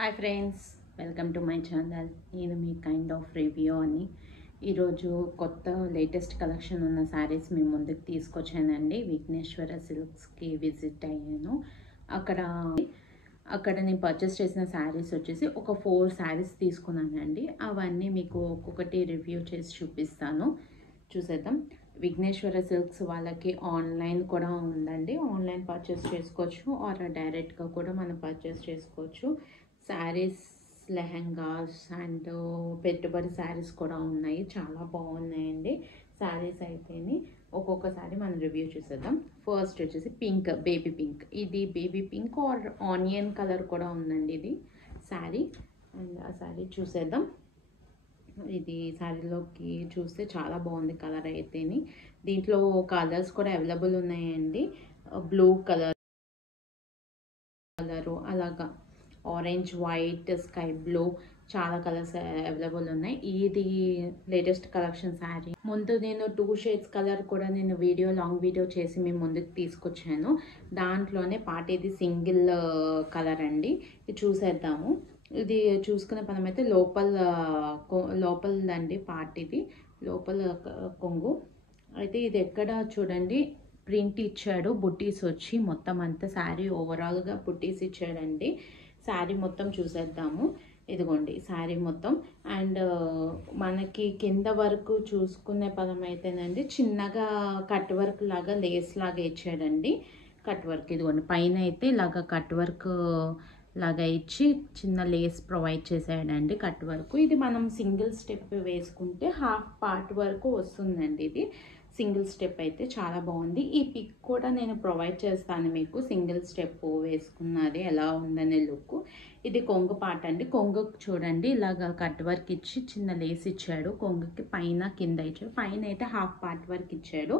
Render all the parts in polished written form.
Hi friends, welcome to my channel. నేను మీ kind of review అని ఈరోజు కొత్త లేటెస్ట్ కలెక్షన్ ఉన్న శారీస్ మీ ముందుకు తీసుకొచ్చానండి. విఘ్నేశ్వర సిల్క్స్కి విజిట్ అయ్యాను. అక్కడ నేను పర్చేస్ చేసిన శారీస్ వచ్చేసి ఒక 4 శారీస్ తీసుకున్నానండి. అవన్నీ మీకు ఒక్కొక్కటి రివ్యూ చేసి చూపిస్తాను, చూసేద్దాం. విఘ్నేశ్వర సిల్క్స్ వాళ్ళకి ఆన్లైన్ కూడా ఉందండి. ఆన్లైన్ పర్చేస్ చేసుకోవచ్చు ఆర్ డైరెక్ట్గా కూడా మనం పర్చేస్ చేసుకోవచ్చు. శారీస్, లెహెంగాస్ అండ్ పెట్టుబడి శారీస్ కూడా ఉన్నాయి. చాలా బాగున్నాయండి శారీస్ అయితేని. ఒక్కొక్కసారి మనం రివ్యూ చూసేద్దాం. ఫస్ట్ వచ్చేసి పింక్, బేబీ పింక్. ఇది baby pink are onion colour కూడా ఉందండి ఇది శారీ. అండ్ ఆ శారీ చూసేద్దాం. ఇది శారీలోకి చూస్తే చాలా బాగుంది కలర్ అయితేని. దీంట్లో కలర్స్ కూడా అవైలబుల్ ఉన్నాయండి. బ్లూ కలరు, అలాగా ఆరెంజ్, వైట్, స్కై బ్లూ, చాలా కలర్స్ అవైలబుల్ ఉన్నాయి. ఇది లేటెస్ట్ కలెక్షన్ శారీ. ముందు నేను 2 షేడ్స్ కలర్ కూడా నేను లాంగ్ వీడియో చేసి మేము ముందుకు తీసుకొచ్చాను. దాంట్లోనే పార్ట్ ఇది సింగిల్ కలర్ అండి. ఇది చూసేద్దాము. ఇది చూసుకునే పనం అయితే లోపలదండి పార్ట్. ఇది లోపల కొంగు అయితే. ఇది ఎక్కడ చూడండి, ప్రింట్ ఇచ్చాడు, బుట్టీస్ వచ్చి మొత్తం అంతా శారీ ఓవరాల్గా బుట్టీస్ ఇచ్చాడండి. శారీ మొత్తం చూసేద్దాము. ఇదిగోండి శారీ మొత్తం. అండ్ మనకి కింద వరకు చూసుకునే పదం అయితేనండి, చిన్నగా కట్ వర్క్ లాగా, లేస్ లాగా ఇచ్చాడండి. కట్ వర్క్ ఇదిగోండి, పైన అయితే ఇలాగా కట్ వర్క్ లాగా ఇచ్చి చిన్న లేస్ ప్రొవైడ్ చేసాడండి, కట్ వర్క్. ఇది మనం సింగిల్ స్టెప్ వేసుకుంటే హాఫ్ పార్ట్ వరకు వస్తుందండి. ఇది సింగిల్ స్టెప్ అయితే చాలా బాగుంది. ఈ పిక్ కూడా నేను ప్రొవైడ్ చేస్తాను మీకు, సింగిల్ స్టెప్ వేసుకున్నది ఎలా ఉందనే లుక్. ఇది కొంగు పార్ట్ అండి. కొంగు చూడండి, ఇలాగ కట్ వర్క్ ఇచ్చి చిన్న లేస్ ఇచ్చాడు. కొంగుకి పైన కింద ఇచ్చాడు. పైన అయితే హాఫ్ పార్ట్ వర్క్ ఇచ్చాడు,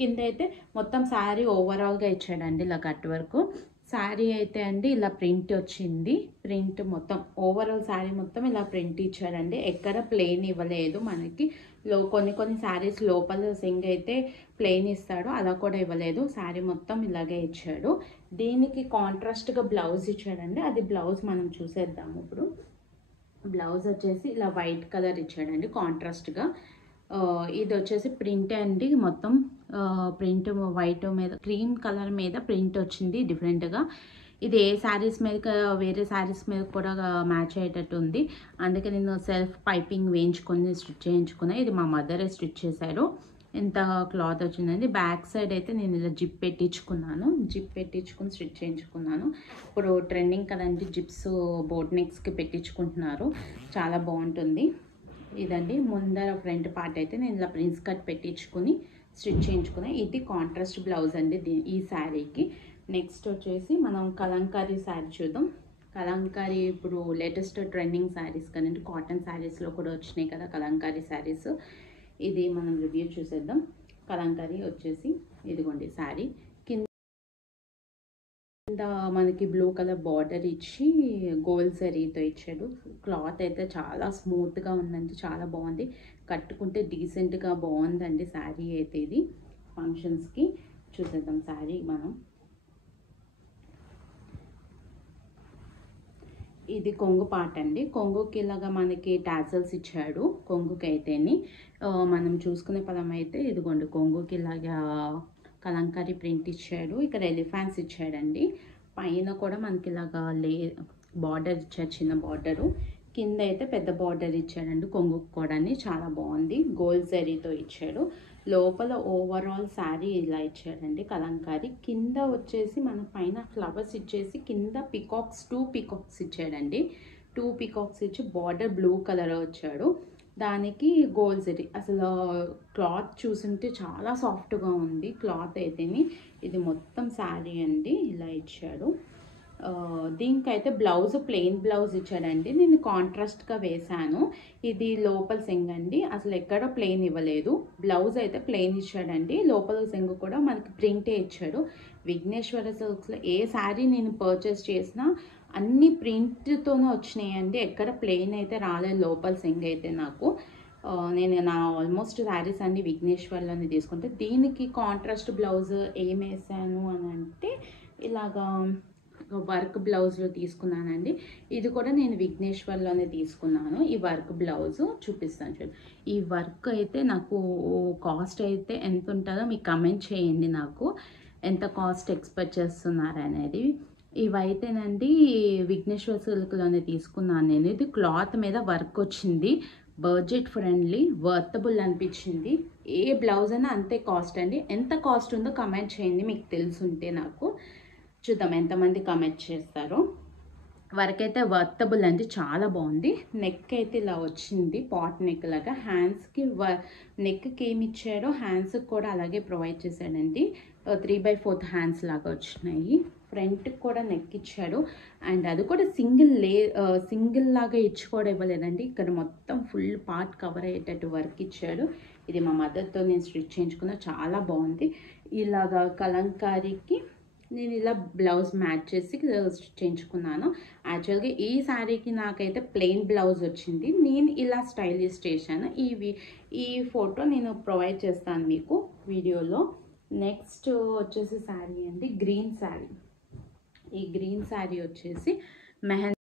కింద అయితే మొత్తం శారీ ఓవరాల్గా ఇచ్చాడండి ఇలా కట్ వర్క్. శారీ అయితే అండి ఇలా ప్రింట్ వచ్చింది. ప్రింట్ మొత్తం ఓవరాల్ శారీ మొత్తం ఇలా ప్రింట్ ఇచ్చాడండి. ఎక్కడ ప్లెయిన్ ఇవ్వలేదు మనకి. కొన్ని శారీస్ లోపల సింగ్ అయితే ప్లెయిన్ ఇస్తాడు, అలా కూడా ఇవ్వలేదు. శారీ మొత్తం ఇలాగే ఇచ్చాడు. దీనికి కాంట్రాస్ట్గా బ్లౌజ్ ఇచ్చాడండి. అది బ్లౌజ్ మనం చూసేద్దాము ఇప్పుడు. బ్లౌజ్ వచ్చేసి ఇలా వైట్ కలర్ ఇచ్చాడండి కాంట్రాస్ట్గా. ఇది వచ్చేసి ప్రింట్ అండి. మొత్తం ప్రింట్ వైట్ మీద, క్రీమ్ కలర్ మీద ప్రింట్ వచ్చింది డిఫరెంట్గా. ఇది ఏ శారీస్ మీద, వేరే శారీస్ మీద కూడా మ్యాచ్ అయ్యేటట్టు ఉంది. అందుకే నేను సెల్ఫ్ పైపింగ్ వేయించుకొని స్టిచ్ చేయించుకున్నా. ఇది మా మదరే స్టిచ్ చేశారు. ఎంత క్లాత్ వచ్చిందండి. బ్యాక్ సైడ్ అయితే నేను ఇలా జిప్ పెట్టించుకున్నాను. జిప్ పెట్టించుకుని స్టిచ్ చేయించుకున్నాను. ఇప్పుడు ట్రెండింగ్ కదండి జిప్స్, బోట్ నెక్స్కి పెట్టించుకుంటున్నారు, చాలా బాగుంటుంది. ఇదండి ముందర ఫ్రంట్ పార్ట్ అయితే నేను ఇలా ప్రిన్స్ కట్ పెట్టించుకుని స్టిచ్ చేయించుకున్నాను. ఇది కాంట్రాస్ట్ బ్లౌజ్ అండి ఈ శారీకి. నెక్స్ట్ వచ్చేసి మనం కలంకారీ శారీ చూద్దాం. కలంకారీ ఇప్పుడు లేటెస్ట్ ట్రెండింగ్ శారీస్ కదండి, కాటన్ శారీస్లో కూడా వచ్చినాయి కదా కలంకారీ శారీస్. ఇది మనం రివ్యూ చూసేద్దాం. కలంకారీ వచ్చేసి ఇదిగోండి శారీ. కింద మనకి బ్లూ కలర్ బార్డర్ ఇచ్చి గోల్డ్ జరీతో ఇచ్చాడు. క్లాత్ అయితే చాలా స్మూత్గా ఉందండి, చాలా బాగుంది. కట్టుకుంటే డీసెంట్గా బాగుందండి శారీ అయితే. ఇది ఫంక్షన్స్కి చూసేద్దాం శారీ మనం. ఇది కొంగు పార్ట్ అండి. కొంగుకి ఇలాగా మనకి టాజల్స్ ఇచ్చాడు కొంగుకి అయితేని. మనం చూసుకునే పదం అయితే ఇదిగోండి, కొంగుకి ఇలాగా కలంకారీ ప్రింట్ ఇచ్చాడు. ఇక్కడ ఎలిఫాంట్స్ ఇచ్చాడండి. పైన కూడా మనకి ఇలాగా బార్డర్ ఇచ్చాడు, చిన్న బార్డరు. కింద అయితే పెద్ద బార్డర్ ఇచ్చాడండి కొంగుకి కూడా. చాలా బాగుంది, గోల్డ్ జరీతో ఇచ్చాడు. లోపల ఓవరాల్ శారీ ఇలా ఇచ్చాడండి కలంకారీ. కింద వచ్చేసి మన పైన ఫ్లవర్స్ ఇచ్చేసి కింద పికాక్స్, 2 పికాక్స్ ఇచ్చాడండి. 2 పికాక్స్ ఇచ్చి బార్డర్ బ్లూ కలర్ వచ్చాడు. దానికి గోల్డ్ జరీ. అసలు క్లాత్ చూస్తుంటే చాలా సాఫ్ట్గా ఉంది క్లాత్ అయితేని. ఇది మొత్తం శారీ అండి ఇలా ఇచ్చాడు. దీనికైతే బ్లౌజ్ ప్లెయిన్ బ్లౌజ్ ఇచ్చాడండి. నేను కాంట్రాస్ట్గా వేశాను. ఇది లోపల సెంగ్ అండి, అసలు ఎక్కడ ప్లెయిన్ ఇవ్వలేదు. బ్లౌజ్ అయితే ప్లెయిన్ ఇచ్చాడండి. లోపల సెంగ్ కూడా మనకి ప్రింటే ఇచ్చాడు. విఘ్నేశ్వర సిల్క్స్లో ఏ శారీ నేను పర్చేస్ చేసినా అన్ని ప్రింట్తోనే వచ్చినాయండి, ఎక్కడ ప్లెయిన్ అయితే రాలేదు లోపల సెంగ్ అయితే నాకు. నేను నా ఆల్మోస్ట్ శారీస్ అన్ని విఘ్నేశ్వర్లోనే తీసుకుంటే. దీనికి కాంట్రాస్ట్ బ్లౌజ్ ఏం వేసాను అని అంటే ఇలాగా వర్క్ బ్లౌజ్లో తీసుకున్నానండి. ఇది కూడా నేను విఘ్నేశ్వర్లోనే తీసుకున్నాను. ఈ వర్క్ బ్లౌజ్ చూపిస్తాను చూడండి. ఈ వర్క్ అయితే నాకు కాస్ట్ అయితే ఎంత ఉంటుందో మీకు కమెంట్ చేయండి. నాకు ఎంత కాస్ట్ ఎక్స్పెక్ట్ చేస్తున్నారు అనేది. ఇవైతేనండి విఘ్నేశ్వర్ సిల్క్లోనే తీసుకున్నాను నేను. ఇది క్లాత్ మీద వర్క్ వచ్చింది. బడ్జెట్ ఫ్రెండ్లీ, వర్తబుల్ అనిపించింది. ఏ బ్లౌజ్ అయినా అంతే కాస్ట్ అండి. ఎంత కాస్ట్ ఉందో కమెంట్ చేయండి మీకు తెలుసుంటే. నాకు చూద్దాం ఎంతమంది కమెంట్ చేస్తారో. వర్క్ అయితే వర్తబుల్ అండి, చాలా బాగుంది. నెక్ అయితే ఇలా వచ్చింది, పాట్ నెక్ లాగా. హ్యాండ్స్కి నెక్కి ఏమి ఇచ్చాడో హ్యాండ్స్కి కూడా అలాగే ప్రొవైడ్ చేశాడండి. 3/4 హ్యాండ్స్ లాగా వచ్చినాయి. ఫ్రంట్కి కూడా నెక్ ఇచ్చాడు. అండ్ అది కూడా సింగిల్ లాగా ఇచ్చి కూడా ఇవ్వలేదండి. ఇక్కడ మొత్తం ఫుల్ పార్ట్ కవర్ అయ్యేటట్టు వర్క్ ఇచ్చాడు. ఇది మా మదర్తో నేను స్టిచ్ చేయించుకున్నా, చాలా బాగుంది. ఇలాగా కలంకారీకి నేను ఇలా బ్లౌజ్ మ్యాచ్ చేసి స్టిచ్ చేయించుకున్నాను. యాక్చువల్గా ఈ శారీకి నాకైతే ప్లెయిన్ బ్లౌజ్ వచ్చింది. నేను ఇలా స్టైలిష్ చేశాను. ఈ ఫోటో నేను ప్రొవైడ్ చేస్తాను మీకు వీడియోలో. నెక్స్ట్ వచ్చేసి శారీ అండి, గ్రీన్ శారీ. ఈ గ్రీన్ శారీ వచ్చేసి మెహందీ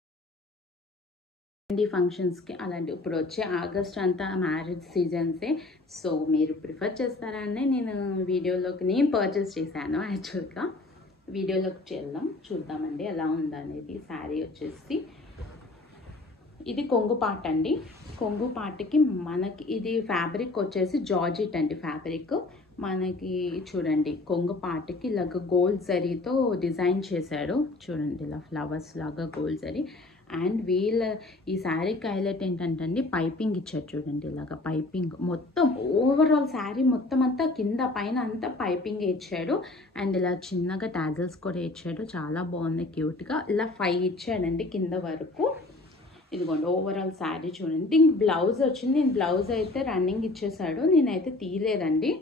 ఫంక్షన్స్కి అలాంటి ఇప్పుడు వచ్చే ఆగస్ట్ అంతా మ్యారేజ్ సీజన్సే. సో మీరు ప్రిఫర్ చేస్తారని నేను వీడియోలోకి నేను పర్చేస్ చేశాను. యాక్చువల్గా వీడియోలోకి చూద్దామండి ఎలా ఉందనేది. శారీ వచ్చేసి ఇది కొంగు పార్ట్ అండి. కొంగు పార్ట్కి మనకి ఇది ఫ్యాబ్రిక్ వచ్చేసి జార్జెట్ అండి. ఫ్యాబ్రిక్ మనకి చూడండి కొంగు పార్ట్కి ఇలాగ గోల్డ్ జరీతో డిజైన్ చేశాడు. చూడండి ఇలా ఫ్లవర్స్ లాగా గోల్డ్ జరీ. అండ్ ఈ శారీకి హైలైట్ ఏంటంటే పైపింగ్ ఇచ్చారు చూడండి. ఇలాగ పైపింగ్ మొత్తం ఓవరాల్ శారీ మొత్తం అంతా కింద పైన అంతా పైపింగ్ ఇచ్చాడు. అండ్ ఇలా చిన్నగా టాజల్స్ కూడా ఇచ్చాడు, చాలా బాగుంది క్యూట్గా. ఇలా 5 ఇచ్చాడండి కింద వరకు. ఇదిగోండి ఓవరాల్ శారీ చూడండి. దీనికి బ్లౌజ్ వచ్చింది. నేను బ్లౌజ్ అయితే రన్నింగ్ ఇచ్చేసాడు, నేనైతే తీయలేదండి.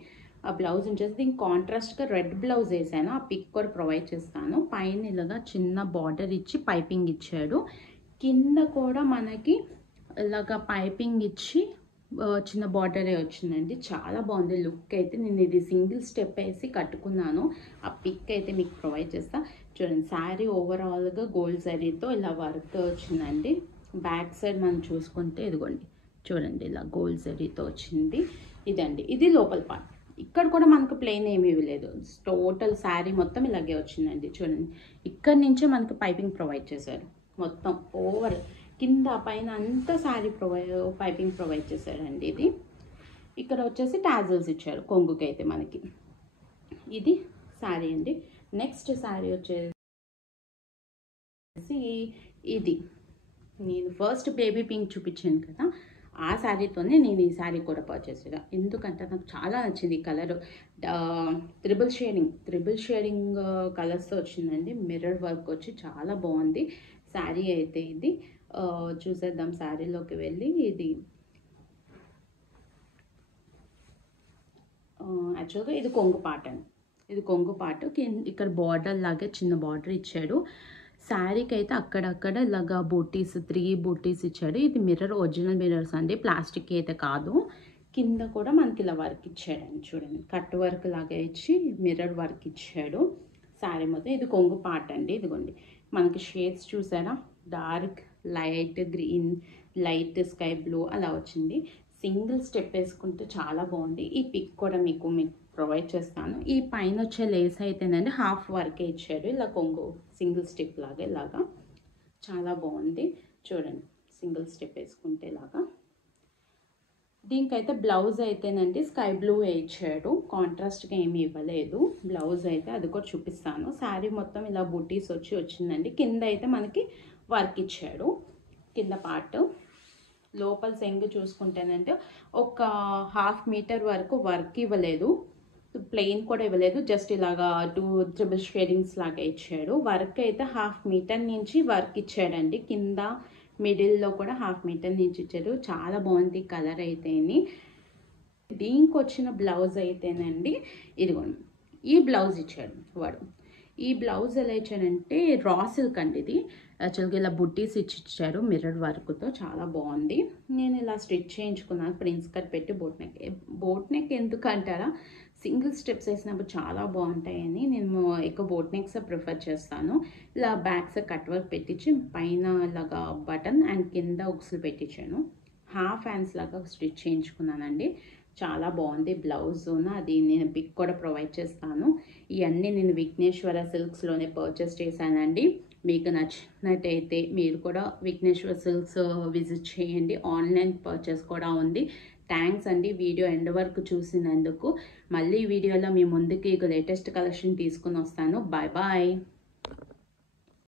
ఆ బ్లౌజ్ వచ్చేసి దీనికి కాంట్రాస్ట్గా రెడ్ బ్లౌజ్ వేసాను. ఆ పిక్ కూడా ప్రొవైడ్ చేస్తాను. పైన ఇలాగా చిన్న బార్డర్ ఇచ్చి పైపింగ్ ఇచ్చాడు. కింద కూడా మనకి ఇలాగా పైపింగ్ ఇచ్చి చిన్న బార్డరే వచ్చిందండి. చాలా బాగుంది లుక్ అయితే. నేను ఇది సింగిల్ స్టెప్ వేసి కట్టుకున్నాను. ఆ పిక్ అయితే మీకు ప్రొవైడ్ చేస్తా. చూడండి శారీ ఓవరాల్గా గోల్డ్ జరీతో ఇలా వర్క్ వచ్చిందండి. బ్యాక్ సైడ్ మనం చూసుకుంటే ఇదిగోండి చూడండి ఇలా గోల్డ్ జరీతో వచ్చింది. ఇదండి ఇది లోపల పార్ట్. ఇక్కడ కూడా మనకు ప్లెయిన్ ఏమీ లేదు, టోటల్ శారీ మొత్తం ఇలాగే వచ్చిందండి. చూడండి ఇక్కడ నుంచే మనకు పైపింగ్ ప్రొవైడ్ చేశారు. మొత్తం ఓవర్ కింద పైన అంతా శారీ పైపింగ్ ప్రొవైడ్ చేశారండి. ఇది ఇక్కడ వచ్చేసి టాజల్స్ ఇచ్చారు కొంగుకి అయితే మనకి. ఇది శారీ అండి. నెక్స్ట్ శారీ వచ్చేసి ఇది నేను ఫస్ట్ బేబీ పింక్ చూపించాను కదా, ఆ శారీతోనే నేను ఈ శారీ కూడా పర్చేస్ చేశాను. ఎందుకంటే నాకు చాలా నచ్చింది ఈ కలర్. త్రిబుల్ షేడింగ్ కలర్స్తో వచ్చిందండి. మిర్రర్ వర్క్ వచ్చి చాలా బాగుంది శారీ అయితే. ఇది చూసేద్దాం శారీలోకి వెళ్ళి. ఇది యాక్చువల్గా ఇది కొంగు పార్ట్ అండి. ఇది కొంగు పార్ట్. ఇక్కడ బార్డర్ లాగే చిన్న బార్డర్ ఇచ్చాడు. శారీకి అయితే అక్కడక్కడ ఇలాగా బూటీస్ 3 బూటీస్ ఇచ్చాడు. ఇది మిర్రర్, ఒరిజినల్ మిర్రర్స్ అండి, ప్లాస్టిక్ అయితే కాదు. కింద కూడా మనకి ఇలా వర్క్ ఇచ్చాడండి. చూడండి కట్ వర్క్ లాగా ఇచ్చి మిర్రర్ వర్క్ ఇచ్చాడు శారీ మొత్తం. ఇది కొంగు పార్ట్ అండి. ఇదిగోండి మనకి షేడ్స్ చూసారా, dark, light green, light sky blue అలా వచ్చింది. సింగిల్ స్టెప్ వేసుకుంటే చాలా బాగుంది. ఈ పిక్ కూడా మీకు ప్రొవైడ్ చేస్తాను. ఈ పైన వచ్చే లేస్ అయితేనండి హాఫ్ వర్కే ఇచ్చాడు. ఇలా కొంగు సింగిల్ స్టెప్ లాగా ఇలాగా చాలా బాగుంది. చూడండి సింగిల్ స్టెప్ వేసుకుంటే ఇలాగా. దీనికైతే బ్లౌజ్ అయితేనండి స్కై బ్లూ ఇచ్చాడు, కాంట్రాస్ట్గా ఏమి ఇవ్వలేదు. బ్లౌజ్ అయితే అది కూడా చూపిస్తాను. శారీ మొత్తం ఇలా బూటీస్ వచ్చిందండి. కింద అయితే మనకి వర్క్ ఇచ్చాడు. కింద పార్ట్ లోపల సెంగు చూసుకుంటేనంటే ఒక 1/2 మీటర్ వరకు వర్క్ ఇవ్వలేదు, ప్లెయిన్ కూడా ఇవ్వలేదు. జస్ట్ ఇలాగా 2 ట్రిబుల్ షేడింగ్స్ లాగా ఇచ్చాడు. వర్క్ అయితే 1/2 మీటర్ నుంచి వర్క్ ఇచ్చాడండి. కింద మిడిల్లో కూడా 1/2 మీటర్ నుంచి ఇచ్చాడు. చాలా బాగుంది కలర్ అయితేని. దీనికి వచ్చిన బ్లౌజ్ అయితేనండి ఇదిగోండి ఈ బ్లౌజ్ ఇచ్చాడు వాడు. ఈ బ్లౌజ్ ఎలా ఇచ్చాడంటే రా సిల్క్ అండి. ఇది యాక్చువల్గా ఇలా బుట్టీస్ ఇచ్చారు మిర్రర్ వర్క్తో, చాలా బాగుంది. నేను ఇలా స్టిచ్ చేయించుకున్నాను, ప్రిన్స్ కట్ పెట్టి బోట్ నెక్ ఎందుకు అంటారా, సింగిల్ స్టెప్స్ వేసినప్పుడు చాలా బాగుంటాయని నేను ఎక్కువ బోట్ నెక్స్ ప్రిఫర్ చేస్తాను. ఇలా బ్యాక్స్ కట్ వర్క్ పెట్టించి పైన ఇలాగా బటన్ అండ్ కింద ఉక్సులు పెట్టించాను. హాఫ్ హ్యాండ్స్ లాగా స్టిచ్ చేయించుకున్నానండి. చాలా బాగుంది బ్లౌజును. అది నేను పిక్ కూడా ప్రొవైడ్ చేస్తాను. ఇవన్నీ నేను విఘ్నేశ్వర సిల్క్స్లోనే పర్చేస్ చేశానండి. మీకు నచ్చినట్టయితే మీరు కూడా విఘ్నేశ్వర సిల్క్స్ విజిట్ చేయండి. ఆన్లైన్ పర్చేస్ కూడా ఉంది. థ్యాంక్స్ అండి వీడియో ఎండ్ వరకు చూసినందుకు. మళ్ళీ వీడియోలో మీ ముందుకి లేటెస్ట్ కలెక్షన్ తీసుకుని వస్తాను. Bye bye.